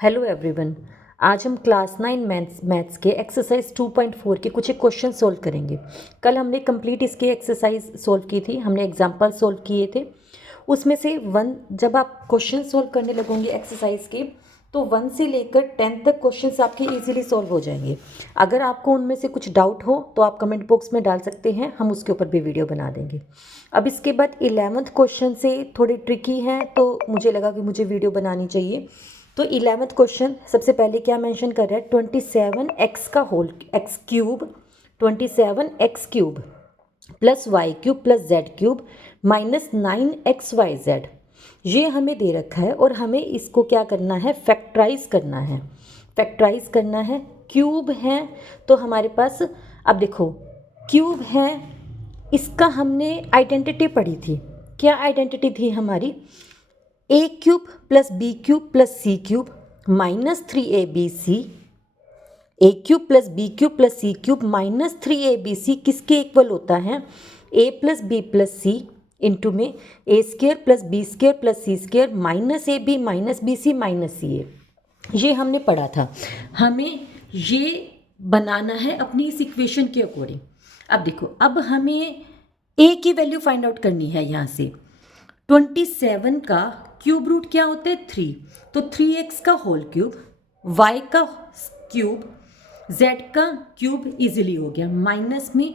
Hello everyone. आज हम class 9 maths के एक्सरसाइज 2.4 के कुछ एक क्वेश्चन सोल्व करेंगे। कल हमने कंप्लीट इसके एक्सरसाइज सोल्व की थी, हमने एग्जांपल सोल्व किए थे। उसमें से जब आप क्वेश्चन सोल्व करने लगोगे एक्सरसाइज के, तो 1 से लेकर 10 तक क्वेश्चंस आपके इजीली सोल्व हो जाएंगे। अगर आपको उनमें से कुछ डाउट हो तो आप कमेंट बॉक्स में डाल सकते हैं, हम उसके ऊपर भी वीडियो बना देंगे। अब इसके बाद 11th क्वेश्चन से थोड़ी ट्रिकी है, तो मुझे लगा कि मुझे वीडियो बनानी चाहिए। तो 11th क्वेश्चन सबसे पहले क्या मेंशन कर रहा है, 27x का whole x cube 27x³ plus y³ plus z³ minus 9xyz, ये हमें दे रखा है और हमें इसको क्या करना है, फैक्टराइज करना है। फैक्टराइज करना है, क्यूब है तो हमारे पास, अब देखो क्यूब है, इसका हमने आइडेंटिटी पढ़ी थी। क्या आइडेंटिटी थी हमारी, a³ plus b³ plus c³ minus 3abc, a³ plus b³ plus c³ minus 3abc किसके इक्वल होता है, a plus b plus c into में a² plus b² plus c² minus ab minus bc minus ca। ये हमने पढ़ा था, हमें ये बनाना है अपनी इस इक्वेशन के अकॉर्डिंग। अब देखो, अब हमें a की वैल्यू फाइंड आउट करनी है। यहाँ से 27 का क्यूब रूट क्या होता है, 3, तो 3x का होल क्यूब, y का क्यूब, z का क्यूब इजीली हो गया, माइनस में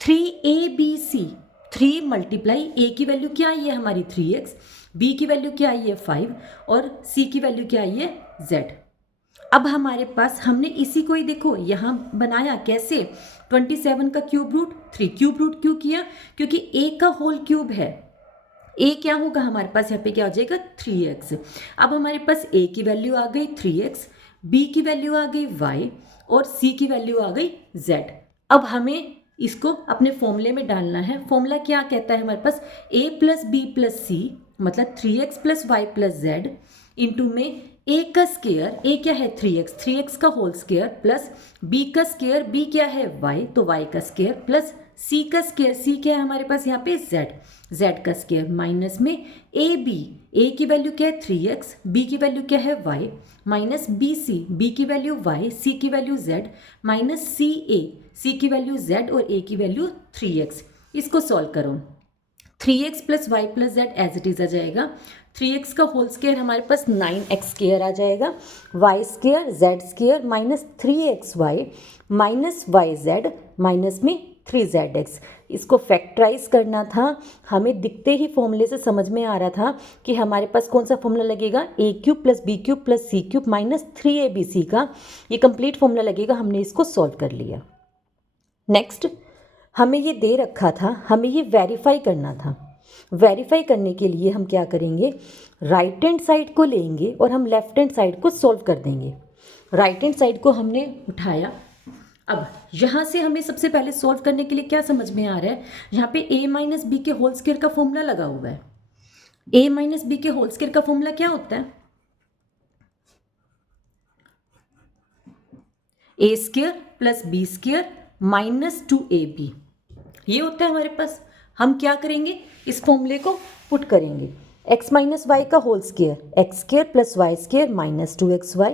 3abc, 3 मल्टीप्लाई a की वैल्यू क्या आई है हमारी 3x, b की वैल्यू क्या आई है 5 और c की वैल्यू क्या आई है z। अब हमारे पास हमने इसी को ही देखो यहाँ बनाया कैसे, 27 का क्यूब रूट 3, क्यूब रूट क्यों किया, क्योंकि a का होल क्यूब है, a क्या होगा हमारे पास, यहाँ पे क्या हो जाएगा 3x। अब हमारे पास a की वैल्यू आ गई 3x, b की वैल्यू आ गई y और c की वैल्यू आ गई z। अब हमें इसको अपने फॉर्मूले में डालना है। फॉर्मूला क्या कहता है हमारे पास, a plus b plus c मतलब 3x plus Y plus z into में a का स्केयर, a क्या है 3x, 3x का होल स्केयर प्लस b का स्केयर, b क्या है y तो y का स्केयर प्लस c का स्केयर, c क्या है हमारे पास यहाँ पे z, z का स्केयर माइनस में a की वैल्यू क्या है 3x, b की वैल्यू क्या है y माइनस b की वैल्यू y, c की वैल्यू z माइनस c की वैल्यू z और a की वैल्यू 3x। इसको सॉल्व करो, 3x plus Y plus Z as it is आ जाएगा, 3x का होल स्केयर हमारे पास 9x² आ जाएगा, y² z² minus 3xy minus yz minus में 3zx। इसको फैक्टराइज करना था, हमें दिखते ही फॉर्मूले से समझ में आ रहा था कि हमारे पास कौन सा फॉर्मूला लगेगा, a³ plus b³ plus c³ minus 3abc का ये कंप्लीट फॉर्मूला लगेगा। हमने इसको सॉल्व कर लिया। नेक्स्ट, हमें ये दे रखा था, हमें ये वेरीफाई करना था। वेरीफाई करने के लिए हम क्या करेंगे, राइट हैंड साइड को लेंगे और हम लेफ्ट हैंड साइड को सॉल्व कर देंगे। राइट हैंड साइड को हमने उठाया। अब यहाँ से हमें सबसे पहले सॉल्व करने के लिए क्या समझ में आ रहा है, यहाँ पे a माइनस बी के होल स्क्वायर का फॉर्मूला लगा हुआ है। a माइनस बी के होल स्क्वायर का फॉर्मूला क्या होता है, a² plus b² minus 2ab, ये होता है हमारे पास। हम क्या करेंगे, इस फॉर्मूले को पुट करेंगे, x माइनस वाई का whole square x² plus y² minus 2xy,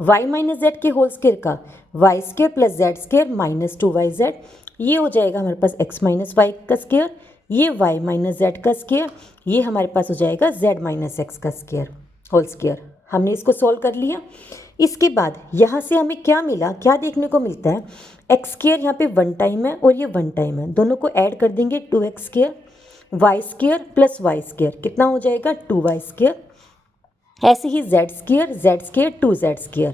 y minus z के होल स्क्वायर का y² plus z² minus 2yz, ये हो जाएगा हमारे पास x माइनस वाई का स्क्वायर, ये y माइनस जेड का स्क्वायर, ये हमारे पास हो जाएगा z माइनस एक्स का स्क्वायर होल स्क्वायर। हमने इसको सॉल्व कर लिया। इसके बाद यहाँ से हमें क्या मिला, क्या देखने को मिलता है, x² यहाँ पे 1 टाइम है और ये 1 टाइम है, दोनों को ऐड कर देंगे 2x² y² प्लस y² कितना हो जाएगा 2y², ऐसे ही z² 2z²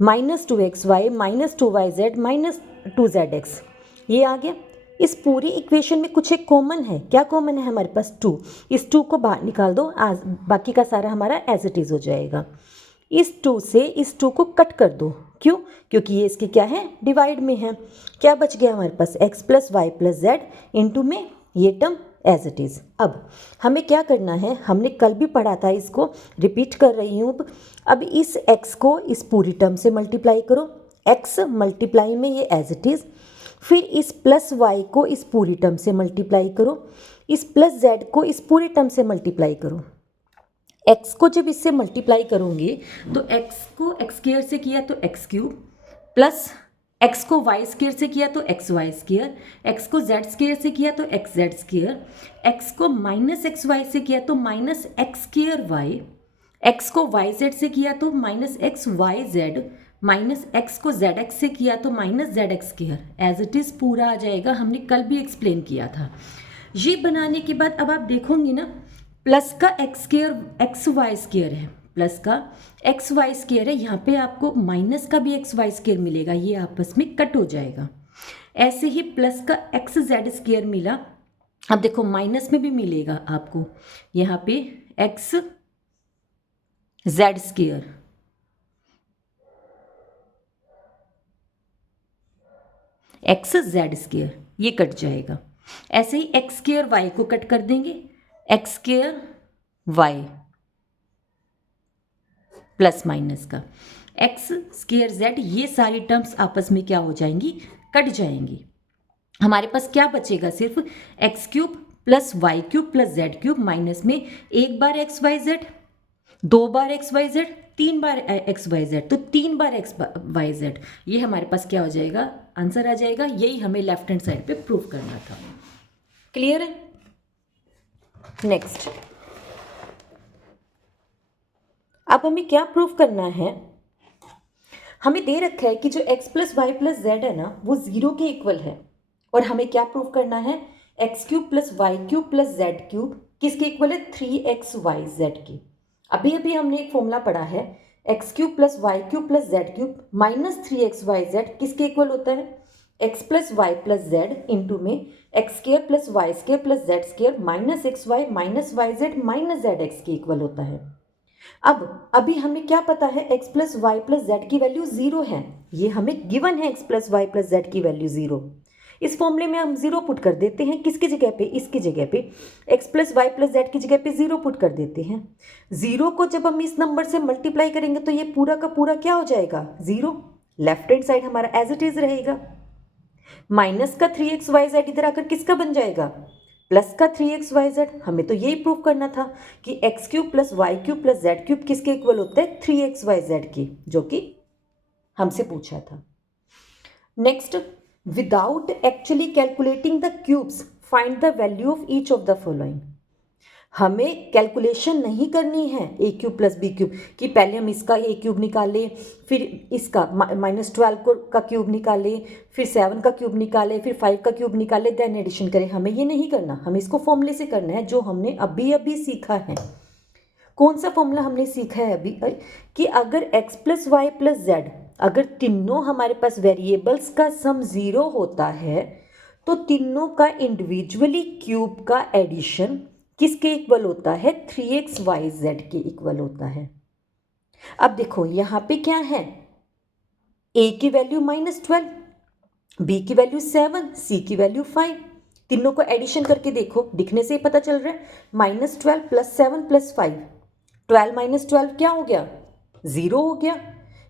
minus 2xy minus 2yz minus 2zx, ये आ गया। इस पूरी इक्वेशन में कुछ एक कॉमन है, क्या कॉमन है हमारे पास 2, इस 2 को बाहर निकाल दो, आज बाकी का सारा हमारा एज इट इज़ हो जाएगा। इस 2 से इस 2 को कट कर दो, क्यों, क्योंकि ये इसकी क्या है, डिवाइड में है। क्या बच गया हमारे पास x plus Y plus Z into में ये टर्म एज इट इज़। अब हमें क्या करना है, हमने कल भी पढ़ा था, इसको रिपीट कर रही हूँ। अब इस x को इस पूरी टर्म से मल्टीप्लाई करो, x मल्टीप्लाई में ये एज इट इज़, फिर इस प्लस y को इस पूरी टर्म से मल्टीप्लाई करो, इस प्लस z को इस पूरी टर्म से मल्टीप्लाई करो, x को जब इससे मल्टीप्लाई करोगे तो x को एक्स स्क्वायर से किया तो एक्स क्यूब, प्लस x को वाई स्क्वायर से किया तो एक्स वाई स्क्वायर, x को जेड स्क्वायर से किया तो एक्स जेड स्क्वायर, x को माइनस एक्स वाई से किया तो minus x square y, x को वाई जेड से किया तो minus x y Z, minus x को जेड एक्स से किया तो minus Z x square, as it is पूरा आ जाएगा। हमने कल भी एक्सप्लेन किया था। ये बनाने के बाद अब आप देखोगे ना, प्लस का x square x y square है, प्लस का एक्स वाई स्क्वायर है, यहाँ पे आपको माइनस का भी एक्स वाई स्क्वायर मिलेगा, ये आपस में कट हो जाएगा। ऐसे ही प्लस का एक्स जेड स्क्वायर मिला, अब देखो माइनस में भी मिलेगा आपको, यहाँ पे x z square, x z square, ये कट जाएगा। ऐसे ही एक्स स्क्वायर वाई को कट कर देंगे, x square y plus minus का एक्स स्क्वायर जेड, ये सारी टर्म्स आपस में क्या हो जाएंगी, कट जाएंगी। हमारे पास क्या बचेगा, सिर्फ x cube plus Y cube plus Z cube, minus में एक बार एक्स वाई जेड, दो बार एक्स वाई जेड, तीन बार एक्स वाई जेड, तो तीन बार एक्स वाई जेड, ये हमारे पास क्या हो जाएगा, आंसर आ जाएगा। यही हमें लेफ्ट हैंड साइड पे प्रूव करना था। क्लियर है? नेक्स्ट, अब हमें क्या प्रूव करना है, हमें दे रखा है कि जो x plus Y plus z है ना, वो 0 के इक्वल है, और हमें क्या प्रूव करना है, x cube plus Y cube plus Z cube किसके इक्वल है, 3xyz की। अभी अभी हमने एक फॉर्मूला पढ़ा है, x cube plus Y cube plus Z cube minus 3xyz किसके इक्वल होता है, X plus Y plus Z into में X square plus Y square plus Z square minus x Y minus Y Z minus Z X के equal होता है। अब अभी हमें क्या पता है, x plus Y plus Z की वैल्यू 0 है, ये हमें गिवन है, x plus Y plus Z की वैल्यू 0। इस फॉर्मूले में हम 0 पुट कर देते हैं, किसकी जगह पे, इसकी जगह पे, x plus Y plus Z की जगह पे 0 पुट कर देते हैं। 0 को जब हम इस नंबर से मल्टीप्लाई करेंगे तो ये पूरा का पूरा क्या हो जाएगा, 0। लेफ्ट हैंड साइड हमारा एज इट इज रहेगा। माइनस का 3xyz इधर आकर किसका बन जाएगा, प्लस का 3xyz। हमें तो यही प्रूव करना था कि x cube plus Y cube plus Z cube किसके इक्वल होता है, 3xyz की, जो कि हमसे पूछा था। Next, without actually calculating the cubes find the value of each of the following. हमें कैलकुलेशन नहीं करनी है a cube plus b cube कि पहले हम इसका ए क्यूब निकालें, फिर इसका -12 का क्यूब निकालें, फिर 7 का क्यूब निकालें, फिर 5 का क्यूब निकालें, देन एडिशन करें। हमें ये नहीं करना, हमें इसको फॉर्मूले से करना है जो हमने अभी अभी सीखा है। कौन सा फॉर्मूला हमने सीखा है अभी, कि अगर x plus Y plus z, अगर तीनों हमारे पास वेरिएबल्स का सम 0 होता है तो तीनों का इंडिविजुअली क्यूब का एडिशन किसके इक्वल होता है, 3xyz के इक्वल होता है। अब देखो यहाँ पे क्या है, a की वैल्यू -12, b की वैल्यू 7, c की वैल्यू 5, तीनों को एडिशन करके देखो, दिखने से ही पता चल रहा है, -12 प्लस 7 प्लस 5, 12 माइनस 12 क्या हो गया, 0 हो गया।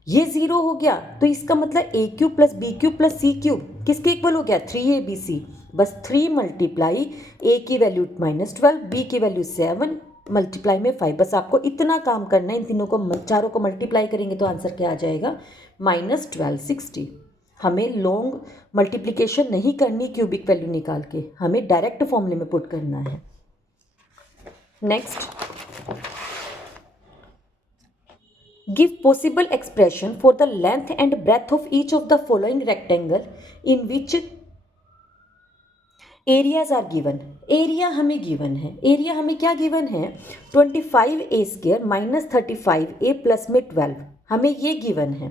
ये 0 हो गया तो इसका मतलब a cube plus b cube plus c cube किसके इक्वल हो गया, 3abc। बस 3 मल्टीप्लाई a की वैल्यू -12, b की वैल्यू 7 मल्टीप्लाई में 5, बस आपको इतना काम करना है। इन तीनों को चारों को मल्टीप्लाई करेंगे तो आंसर क्या आ जाएगा, -1260। हमें लॉन्ग मल्टीप्लिकेशन नहीं करनी क्यूबिक वैल्यू निकाल के, हमें डायरेक्ट फॉर्मूले में पुट करना है। Next, give possible expression for the length and breadth of each of the following rectangle in which areas are given। Area हमें गिवन है, एरिया हमें क्या गिवन है, 25a² माइनस 35a प्लस में 12, हमें ये गिवन है।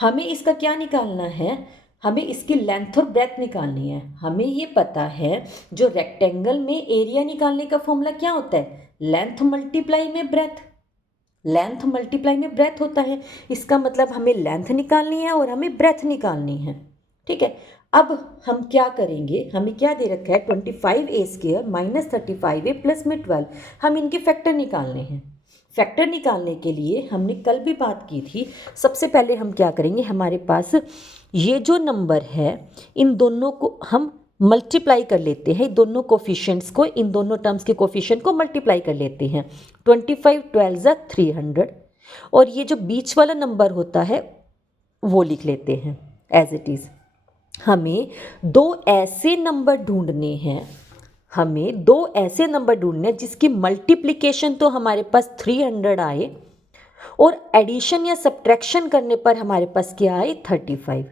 हमें इसका क्या निकालना है, हमें इसकी लेंथ और ब्रेथ निकालनी है। हमें ये पता है जो रेक्टेंगल में एरिया निकालने का फॉर्मूला क्या होता है, लेंथ मल्टीप्लाई में ब्रेथ, लेंथ मल्टीप्लाई में ब्रेथ होता है। इसका मतलब हमें लेंथ निकालनी है और हमें ब्रेथ निकालनी है, ठीक है। अब हम क्या करेंगे, हमें क्या दे रखा है, 25a² माइनस 35a प्लस में 12, हम इनके फैक्टर निकालने हैं। फैक्टर निकालने के लिए हमने कल भी बात की थी, सबसे पहले हम क्या करेंगे, हमारे पास ये जो नंबर है इन दोनों को हम मल्टीप्लाई कर लेते हैं दोनों कोफिशिएंट्स को, इन दोनों टर्म्स के कोफिशिएंट को मल्टीप्लाई कर लेते हैं। 25 12 ज़ा 300 और ये जो बीच वाला नंबर होता है वो लिख लेते हैं एज इट इज़। हमें दो ऐसे नंबर ढूंढने हैं, हमें दो ऐसे नंबर ढूंढने हैं जिसकी मल्टीप्लिकेशन तो हमारे पास 300 आए और एडिशन या सब्ट्रैक्शन करने पर हमारे पास क्या आए 35।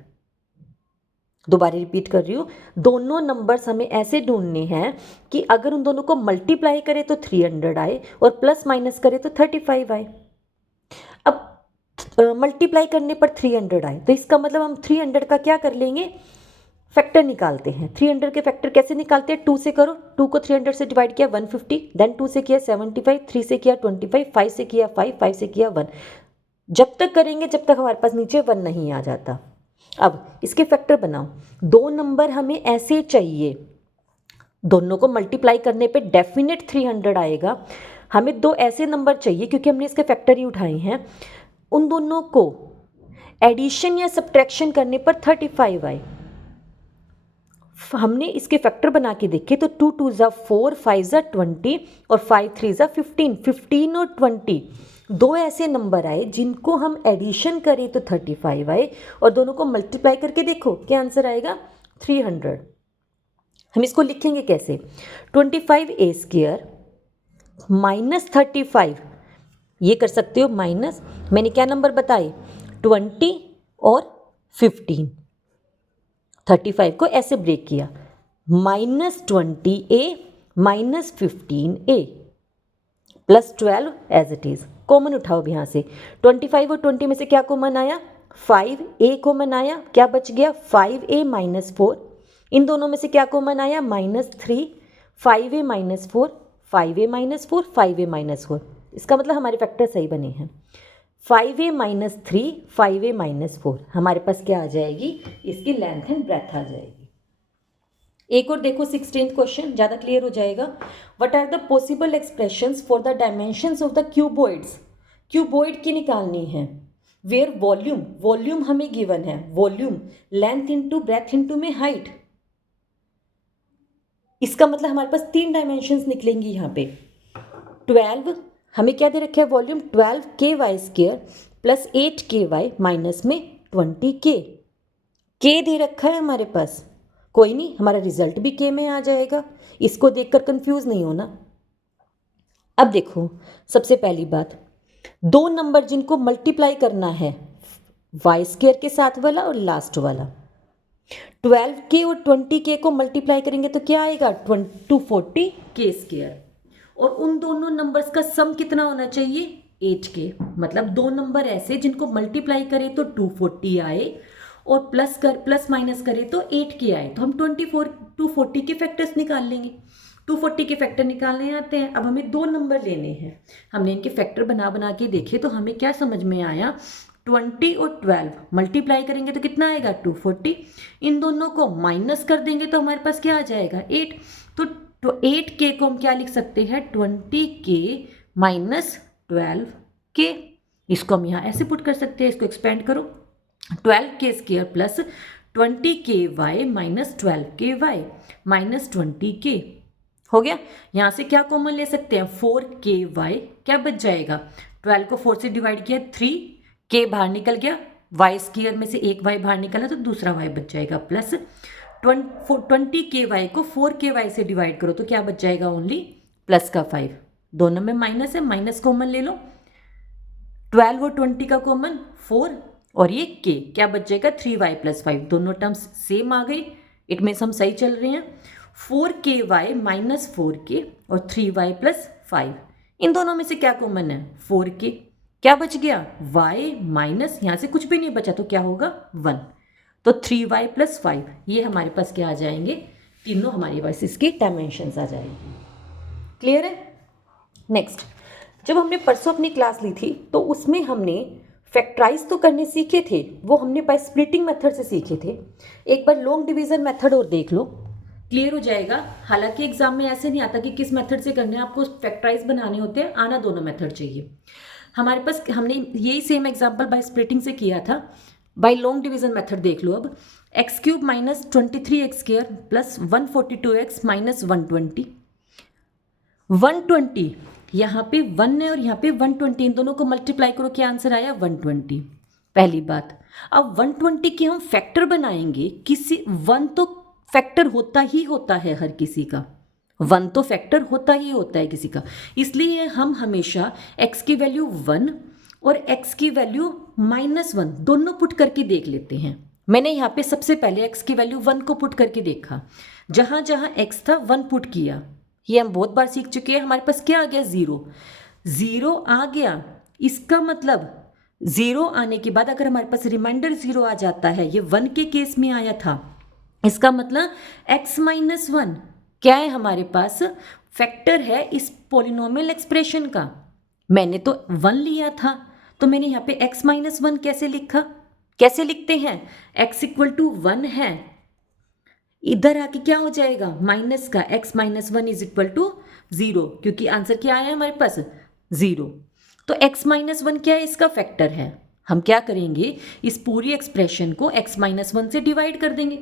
दोबारा रिपीट कर रही हूँ, दोनों नंबर्स हमें ऐसे ढूंढने हैं कि अगर उन दोनों को मल्टीप्लाई करें तो 300 आए और प्लस माइनस करें तो 35 आए। अब मल्टीप्लाई करने पर 300 आए तो इसका मतलब हम 300 का क्या कर लेंगे, फैक्टर निकालते हैं। 300 के फैक्टर कैसे निकालते हैं, 2 से करो, 2 को 300 से डिवाइड किया 150, देन 2 से किया 75, 3 से किया 25, 5 से किया 5, 5 से किया 1। जब तक करेंगे जब तक हमारे पास नीचे 1 नहीं आ जाता। अब इसके फैक्टर बनाओ, दो नंबर हमें ऐसे चाहिए, दोनों को मल्टीप्लाई करने पे डेफिनेट 300 आएगा। हमें दो ऐसे नंबर चाहिए क्योंकि हमने इसके फैक्टर ही उठाए हैं, उन दोनों को एडिशन या सब्ट्रैक्शन करने पर 35 आए। हमने इसके फैक्टर बना के देखे तो 2 2 ज़ा 4, 5 ज़ा 20 और 5 3 ज़ा 15, 15 और 20 दो ऐसे नंबर आए जिनको हम एडिशन करें तो 35 आए और दोनों को मल्टीप्लाई करके देखो क्या आंसर आएगा 300। हम इसको लिखेंगे कैसे, 25a² माइनस 35, ये कर सकते हो माइनस, मैंने क्या नंबर बताए 20 और 15, 35 को ऐसे ब्रेक किया, -20a minus 15a plus 12 as it is. Common उठाओ यहाँ से, 25 और 20 में से क्या कॉमन आया 5a कॉमन आया, क्या बच गया 5a माइनस 4, इन दोनों में से क्या कॉमन आया -3, 5a minus 4, 5a minus 4, 5a minus 4। इसका मतलब हमारे फैक्टर सही बने हैं, 5a माइनस 3, 5a माइनस 4 हमारे पास क्या आ जाएगी, इसकी लेंथ एंड ब्रेथ आ जाएगी। एक और देखो 16th क्वेश्चन, ज़्यादा क्लियर हो जाएगा। What are the possible expressions for the dimensions of the cuboids, cuboid की निकालनी है। वेयर वॉल्यूम, वॉल्यूम हमें गिवन है, volume length into breadth into में हाइट, इसका मतलब हमारे पास 3 डायमेंशंस निकलेंगी यहाँ पे। 12 हमें क्या दे रखा है volume 12ky² plus 8ky minus में 20k, k दे रखा है हमारे पास, कोई नहीं हमारा रिजल्ट भी k में आ जाएगा, इसको देखकर कंफ्यूज नहीं होना। अब देखो सबसे पहली बात, दो नंबर जिनको मल्टीप्लाई करना है y² के साथ वाला और लास्ट वाला, 12k और 20k को मल्टीप्लाई करेंगे तो क्या आएगा 240k², और उन दोनों नंबर्स का सम कितना होना चाहिए 8k। मतलब दो नंबर ऐसे जिनको मल्टीप्लाई करें तो 240 आए और प्लस माइनस करें तो 8k आए, तो हम 240 के फैक्टर्स निकाल लेंगे। 240 के फैक्टर निकालने आते हैं। अब हमें दो नंबर लेने हैं, हमने इनके फैक्टर बना के देखे तो हमें क्या समझ में आया, 20 और 12 मल्टीप्लाई करेंगे तो कितना आएगा 240, इन दोनों को माइनस कर देंगे तो हमारे पास क्या आ जाएगा 8। तो 8k को हम क्या लिख सकते हैं 20k माइनस 12k, इसको हम यहाँ ऐसे पुट कर सकते हैं, इसको एक्सपेंड करो 12k² plus 20ky minus 12ky minus 20k हो गया। यहाँ से क्या कॉमन ले सकते हैं 4ky, क्या बच जाएगा 12 को 4 से डिवाइड किया 3k बाहर निकल गया, y² में से एक y बाहर निकला तो दूसरा y बच जाएगा, प्लस 20ky को 4ky से डिवाइड करो तो क्या बच जाएगा ओनली प्लस का 5, दोनों में माइनस है, माइनस कॉमन ले लो, 12 और 20 का कॉमन 4 और ये k क्या बच जाएगा 3y प्लस 5, दोनों टर्म्स सेम आ गई, इट मीन्स हम सही चल रहे हैं। 4ky माइनस 4k और 3y प्लस 5, इन दोनों में से क्या कॉमन है 4k, क्या बच गया y माइनस, यहाँ से कुछ भी नहीं बचा तो क्या होगा 1, तो 3y प्लस 5, ये हमारे पास क्या आ जाएंगे, तीनों हमारे पास इसकी डायमेंशंस आ जाएंगी। क्लियर है। नेक्स्ट, जब हमने परसों अपनी क्लास ली थी तो उसमें हमने फैक्टराइज तो करने सीखे थे, वो हमने बाय स्प्लिटिंग मेथड से सीखे थे। एक बार लॉन्ग डिवीजन मेथड और देख लो, क्लियर हो जाएगा। हालांकि एग्जाम में ऐसे नहीं आता कि किस मेथड से करने, आपको फैक्टराइज बनाने होते हैं, आना दोनों मेथड चाहिए। हमारे पास हमने यही सेम एग्जाम्पल बाय स्प्लिटिंग से किया था, बाय लॉन्ग डिवीजन मेथड देख लो। अब x cube minus 23x² plus 142x minus 120। 120 यहाँ पे 1 है और यहाँ पे 120, इन दोनों को मल्टीप्लाई करो, क्या आंसर आया 120। पहली बात। अब 120 के हम फैक्टर बनाएंगे, किसी 1 तो फैक्टर होता ही होता है हर किसी का, 1 तो फैक्टर होता ही होता है किसी का, इसलिए हम हमेशा x की वैल्यू 1 और x की वैल्यू -1 दोनों पुट करके देख लेते हैं। मैंने यहाँ पे सबसे पहले x की वैल्यू 1 को पुट करके देखा, जहाँ जहाँ x था 1 पुट किया, ये हम बहुत बार सीख चुके हैं। हमारे पास क्या आ गया 0, 0 आ गया। इसका मतलब 0 आने के बाद अगर हमारे पास रिमाइंडर 0 आ जाता है, ये 1 के केस में आया था, इसका मतलब x - 1 क्या है हमारे पास, फैक्टर है इस पॉलिनोमियल एक्सप्रेशन का। मैंने तो 1 लिया था, तो मैंने यहाँ पे x - 1 कैसे लिखा, कैसे लिखते हैं, x = 1 है, इधर आके क्या हो जाएगा माइनस का, x - 1 = 0, क्योंकि आंसर क्या आया हमारे पास 0। तो x - 1 क्या है, इसका फैक्टर है। हम क्या करेंगे, इस पूरी एक्सप्रेशन को x - 1 से डिवाइड कर देंगे।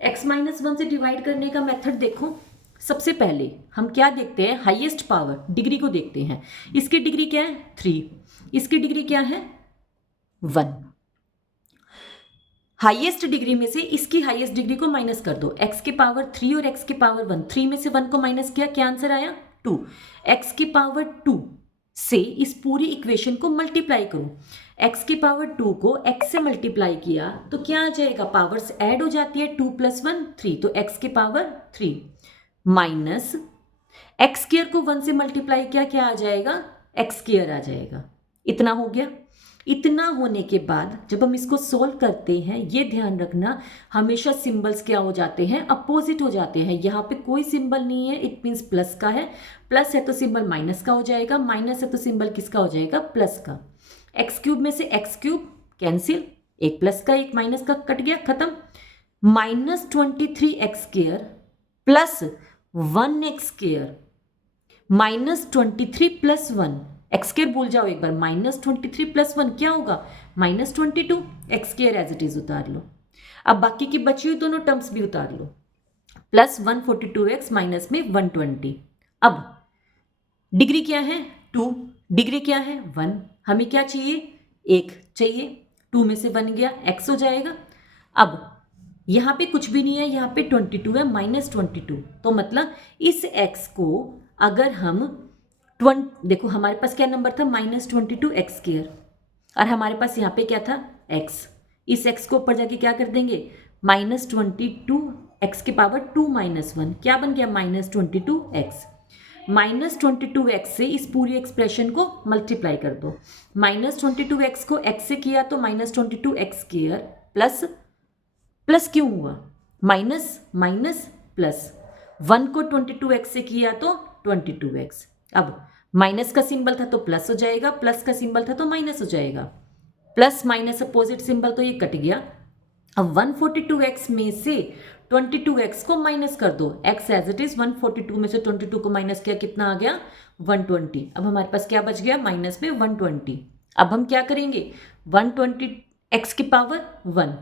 x - 1 से डिवाइड करने का मेथड देखो, सबसे पहले हम क्या देखते हैं, हाईएस्ट पावर डिग्री को देखते हैं। इसकी डिग्री क्या है 3, इसकी डिग्री क्या है 1। हाईएस्ट डिग्री में से इसकी हाईएस्ट डिग्री को माइनस कर दो, x की पावर 3 और x की पावर 1, 3 में से 1 को माइनस किया, क्या आंसर आया 2। x की पावर 2 से इस पूरी इक्वेशन को मल्टीप्लाई करो, x की पावर 2 को x से मल्टीप्लाई किया तो क्या आ जाएगा, पावर्स ऐड हो जाती है, 2 + 1 3, तो x की पावर 3 माइनस x² को 1 से मल्टीप्लाई किया, क्या आ जाएगा x² आ जाएगा। इतना हो गया। इतना होने के बाद जब हम इसको सोल्व करते हैं, ये ध्यान रखना हमेशा सिंबल्स क्या हो जाते हैं, अपोजिट हो जाते हैं। यहाँ पे कोई सिंबल नहीं है, इट मीन्स प्लस का है, प्लस है तो सिंबल माइनस का हो जाएगा, माइनस है तो सिंबल किसका हो जाएगा, प्लस का। x³ में से x³ कैंसिल, एक प्लस का एक माइनस का कट गया, खत्म। -23x² प्लस 1x² -23 + 1, x² भूल जाओ एक बार, -23 + 1 क्या होगा -22, x² एज इट इज उतार लो। अब बाकी की बची हुई दोनों टर्म्स भी उतार लो, प्लस 142x माइनस में 120। अब डिग्री क्या है 2, डिग्री क्या है 1, हमें क्या चाहिए 1 चाहिए, 2 में से 1 गया, x हो जाएगा। अब यहाँ पे कुछ भी नहीं है, यहाँ पे 22 है, -22, तो मतलब इस x को अगर हम देखो हमारे पास क्या नंबर था -22x², और हमारे पास यहाँ पे क्या था x, इस x को ऊपर जाके क्या कर देंगे -22x की पावर 2 - 1, क्या बन गया -22x। -22x से इस पूरी एक्सप्रेशन को मल्टीप्लाई कर दो, -22x को x से किया तो -22x² प्लस क्यों हुआ, माइनस माइनस प्लस, 1 को 22x से किया तो 22x। अब माइनस का सिंबल था तो प्लस हो जाएगा, प्लस का सिंबल था तो माइनस हो जाएगा, प्लस माइनस अपोजिट सिंबल, तो ये कट गया। अब 142x में से 22x को माइनस कर दो, x एज इट इज, 142 में से 22 को माइनस किया, कितना आ गया 120। अब हमारे पास क्या बच गया माइनस में 120। अब हम क्या करेंगे 120 x की पावर 1,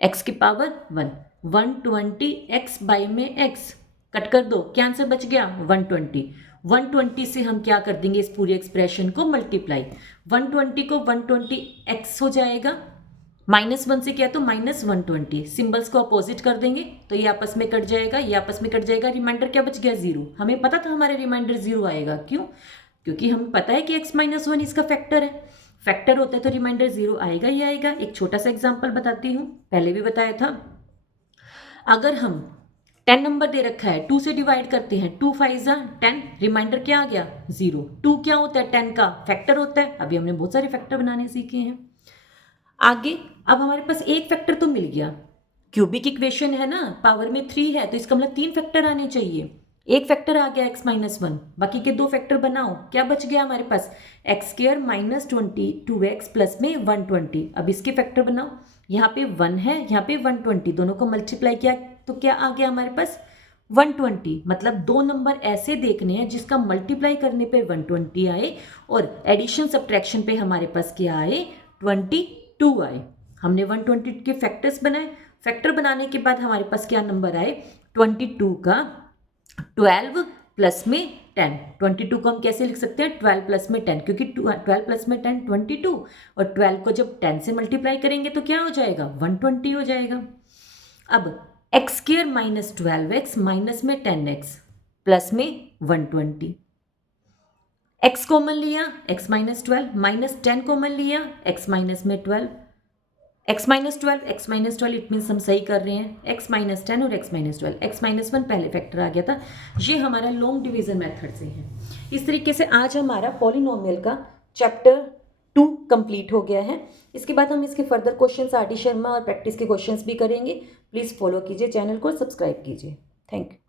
x की पावर 1, 120x बाई में x कट कर दो, क्या आंसर बच गया 120। 120 से हम क्या कर देंगे इस पूरी एक्सप्रेशन को मल्टीप्लाई, 120 को 120x हो जाएगा, -1 से किया तो -120, सिंबल्स को अपोजिट कर देंगे तो ये आपस में कट जाएगा, ये आपस में कट जाएगा, रिमाइंडर क्या बच गया 0। हमें पता था हमारे रिमाइंडर 0 आएगा, क्यों, क्योंकि हमें पता है कि x - 1 इसका फैक्टर है, फैक्टर होता है तो रिमाइंडर 0 आएगा ही आएगा। एक छोटा सा एग्जांपल बताती हूँ, पहले भी बताया था। अगर हम 10 नंबर दे रखा है, 2 से डिवाइड करते हैं, 2 5 ज़ा 10, रिमाइंडर क्या आ गया 0। 2 क्या होता है 10 का फैक्टर होता है, अभी हमने बहुत सारे फैक्टर बनाने सीखे हैं। आगे अब हमारे पास एक फैक्टर तो मिल गया, क्यूबिक इक्वेशन है ना, पावर में 3 है तो इसका मतलब 3 फैक्टर आने चाहिए, एक फैक्टर आ गया x - 1, बाकी के 2 फैक्टर बनाओ, क्या बच गया हमारे पास x² -22x प्लस में 120। अब इसके फैक्टर बनाओ, यहाँ पे 1 है, यहाँ पे 120, दोनों को मल्टीप्लाई किया तो क्या आ गया हमारे पास 120। मतलब 2 नंबर ऐसे देखने हैं जिसका मल्टीप्लाई करने पे 120 आए और एडिशन सब्ट्रैक्शन पे हमारे पास क्या आए 22 आए। हमने 120 के फैक्टर्स बनाए, फैक्टर बनाने के बाद हमारे पास क्या नंबर आए, 22 का 12 प्लस में 10। 22 को हम कैसे लिख सकते हैं, 12 प्लस में 10, क्योंकि 12 प्लस में 10 22, और 12 को जब 10 से मल्टीप्लाई करेंगे तो क्या हो जाएगा, 120 हो जाएगा। अब x square minus 12x minus में 10x प्लस में 120, x कॉमन लिया, x माइनस 12 माइनस 10 कॉमन लिया, x माइनस में 12, x माइनस 12 इट मीन्स हम सही कर रहे हैं, x माइनस 10 और x माइनस 12, x माइनस 1 पहले फैक्टर आ गया था। ये हमारा लॉन्ग डिवीजन मेथड से है। इस तरीके से आज हमारा पॉलिनोमियल का चैप्टर 2 कंप्लीट हो गया है। इसके बाद हम इसके further questions R D Sharma और प्रैक्टिस के क्वेश्चंस भी करेंगे। प्लीज़ फॉलो कीजिए चैनल को, सब्सक्राइब कीजिए। Thank you.